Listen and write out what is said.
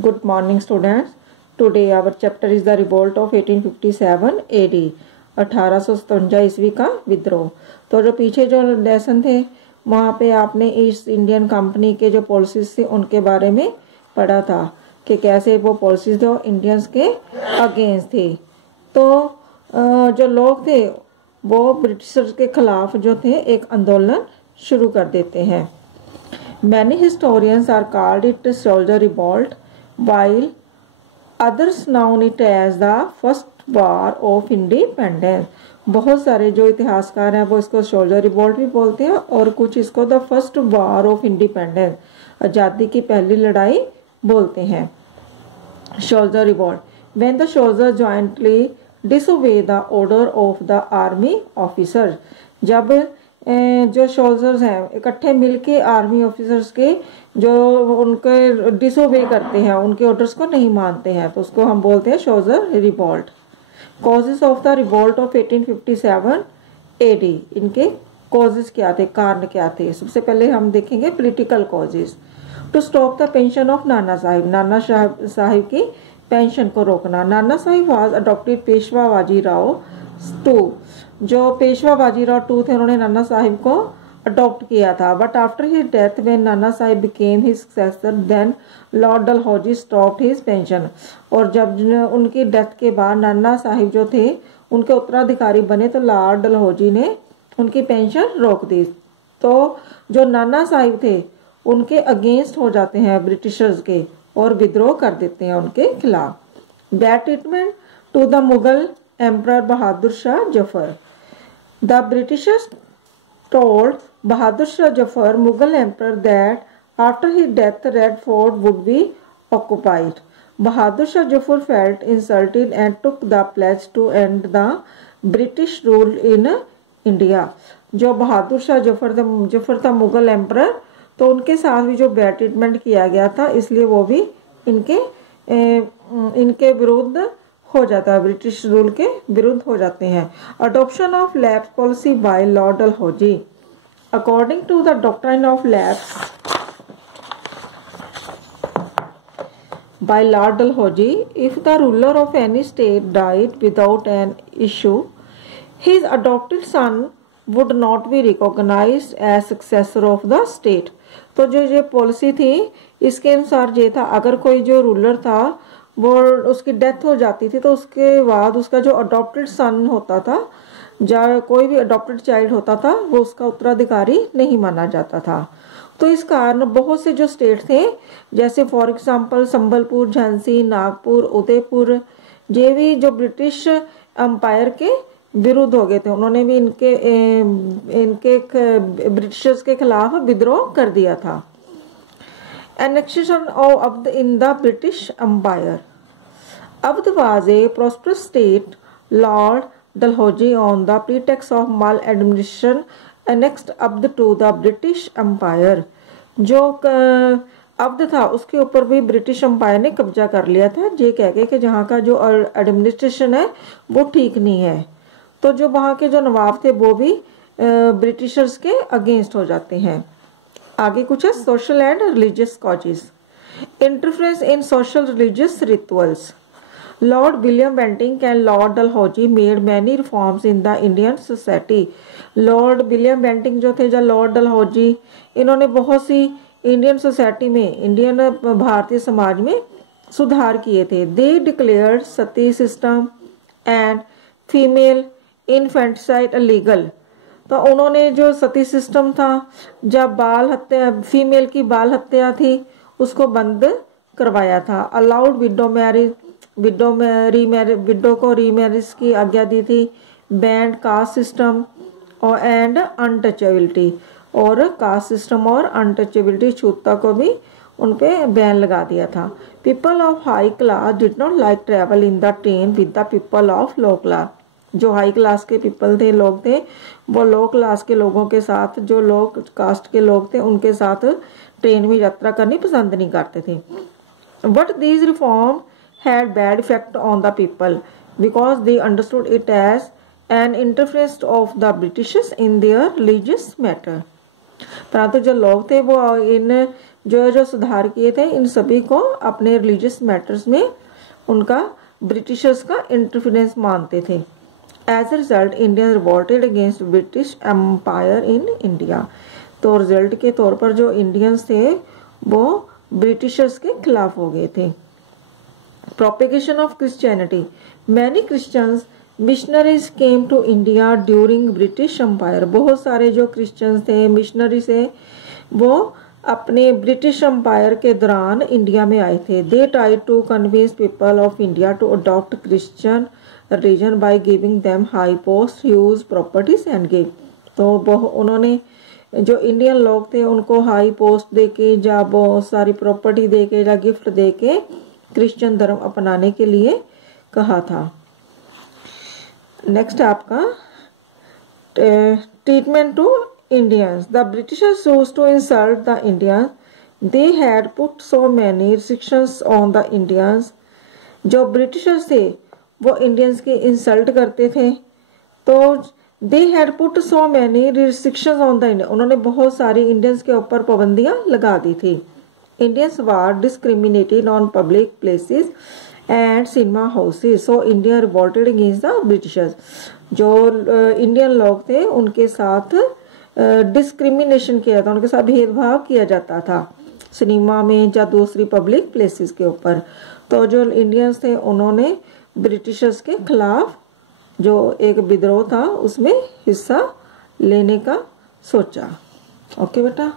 Good morning, students. Today our chapter is the revolt of 1857 AD, 1857 ईस्वी का विद्रोह। तो जो पीछे जो लेसन थे वहाँ पे आपने ईस्ट इंडियन कंपनी के जो पॉलिसीज थी उनके बारे में पढ़ा था कि कैसे वो पॉलिसीज थे इंडियंस के अगेंस्ट थी। तो जो लोग थे वो ब्रिटिशर्स के खिलाफ जो थे एक आंदोलन शुरू कर देते हैं। Many historians are called it soldier revolt, while others known it as the first war of independence। बहुत सारे जो इतिहासकार हैं वो इसको सोल्जर रिवोल्ट भी बोलते हैं और कुछ इसको the first war of independence, आज़ादी की पहली लड़ाई बोलते हैं। Soldier revolt, when the soldier jointly disobey the order of the army officer, जब जो सोल्जर्स हैं इकट्ठे मिलके आर्मी ऑफिसर्स के जो उनके डिसोबे करते हैं, उनके ऑर्डर्स को नहीं मानते हैं, तो उसको हम बोलते हैं soldier revolt. Causes of the revolt of 1857 AD, इनके कॉजेस क्या थे, कारण क्या थे। सबसे पहले हम देखेंगे political causes. To stop the pension of Nana Sahib, Nana Sahib की पेंशन को रोकना। Nana Sahib was adopted Peshwa Bajirao to, जो पेशवा बाजीराव टू थे उन्होंने नाना साहिब को अडॉप्ट किया था। But after his death when Nana Sahib became his successor then lord Dalhousie stopped his pension, और जब उनकी डेथ के बाद नाना साहिब जो थे उनके उत्तराधिकारी बने तो लॉर्ड डलहौजी ने उनकी पेंशन रोक दी। तो जो नाना साहिब थे उनके अगेंस्ट हो जाते हैं ब्रिटिशर्स के और विद्रोह कर देते हैं उनके खिलाफ। Bad treatment to the Mughal emperor Bahadur Shah Zafar, the Britishers told Bahadur Shah Jafar, Mughal emperor, that after his death Red Fort would be occupied. Bahadur Shah Jafar felt insulted and took the pledge to end the British rule in India. जो बहादुर शाह जफर था Mughal emperor, तो उनके साथ भी जो bad treatment किया गया था इसलिए वो भी इनके विरुद्ध हो जाता है, ब्रिटिश रूल के विरुद्ध हो जाते हैं। Adoption of lapse policy by Lord Dalhousie, according to the doctrine of lapse by Lord Dalhousie, if the ruler of any state died without an issue, his adopted son would not be recognised as successor of the state. तो जो ये policy थी इसके अनुसार ये था, अगर कोई जो रूलर था वो उसकी डेथ हो जाती थी तो उसके बाद उसका जो अडॉप्टेड सन होता था, या कोई भी अडॉप्टेड चाइल्ड होता था, वो उसका उत्तराधिकारी नहीं माना जाता था। तो इस कारण बहुत से जो स्टेट थे जैसे फॉर एग्जांपल संबलपुर, झांसी, नागपुर, उदयपुर, ये भी जो ब्रिटिश एम्पायर के विरुद्ध हो गए थे, उन्होंने भी इनके ब्रिटिशर्स के खिलाफ विद्रोह कर दिया था। Annexation of Abd in the British Empire. Abd was a prosperous state. Lord Dalhousie, on the pretext of maladministration, annexed Abd to the British Empire. जो अब्द था उसके ऊपर भी ब्रिटिश एम्पायर ने कब्जा कर लिया था, ये कह के कि जहाँ का जो एडमिनिस्ट्रेशन है वो ठीक नहीं है। तो जो वहाँ के जो नवाब थे वो भी ब्रिटिशर्स के अगेंस्ट हो जाते हैं। आगे कुछ है social and religious causes. Interference in social religious rituals, lord William Bentinck and lord Dalhousie made many reforms in the Indian society. Lord William Bentinck जो थे या लॉर्ड डलहौजी, इन्होंने बहुत सी इंडियन सोसाइटी में, इंडियन भारतीय समाज में सुधार किए थे। They declared sati system and female infanticide illegal. तो उन्होंने जो सती सिस्टम था, जब बाल हत्या, फीमेल की बाल हत्या थी, उसको बंद करवाया था। अलाउड विडो मैरिज, विडो को रीमैरिज की आज्ञा दी थी। बैंड कास्ट सिस्टम और एंड अनटचेबिलिटी, और कास्ट सिस्टम और अनटचेबिलिटी छूतता को भी उन पे बैन लगा दिया था। People of high class did not like travel in the train with the people of low class. जो हाई क्लास के पीपल थे, लोग थे, वो लो क्लास के लोगों के साथ, जो लो कास्ट के लोग थे उनके साथ ट्रेन में यात्रा करनी पसंद नहीं करते थे। But these reform had bad effect on the people because they understood it as an interference of the Britishers in their religious matter. परंतु जो लोग थे वो इन जो सुधार किए थे, इन सभी को अपने रिलीजियस मैटर्स में उनका ब्रिटिशर्स का इंटरफेरेंस मानते थे। As a result Indian revolted against British empire in India. तो रिजल्ट के तौर पर जो इंडियंस थे वो ब्रिटिशर्स के खिलाफ हो गए थे। Propagation of Christianity, many Christians missionaries came to India during British empire. बहुत सारे जो क्रिश्चियंस थे, मिशनरी से, वो अपने ब्रिटिश एम्पायर के दौरान इंडिया में आए थे। They tried to convince people of India to adopt Christian religion by giving them high post, huge, properties and gift. तो उन्होंने जो इंडियन लोग थे उनको हाई पोस्ट देके या बहुत सारी प्रॉपर्टी देके या गिफ्ट देके क्रिश्चियन धर्म अपनाने के लिए कहा था। नेक्स्ट आपका treatment to Indians. The Britishers chose to insult the Indians. They had put so many restrictions on the Indians. जो ब्रिटिशर्स थे वो इंडियंस के इंसल्ट करते थे, तो they had put so many restrictions on the Indians. उन्होंने बहुत सारी इंडियंस के ऊपर पाबंदियां लगा दी थी। Indians were discriminated on public places and cinema houses. So India revolted against the Britishers. जो इंडियन लोग थे उनके साथ डिस्क्रिमिनेशन किया था, उनके साथ भेदभाव किया जाता था सिनेमा में या दूसरी पब्लिक प्लेसेस के ऊपर। तो जो इंडियंस थे उन्होंने ब्रिटिशर्स के खिलाफ जो एक विद्रोह था उसमें हिस्सा लेने का सोचा। ओके बेटा।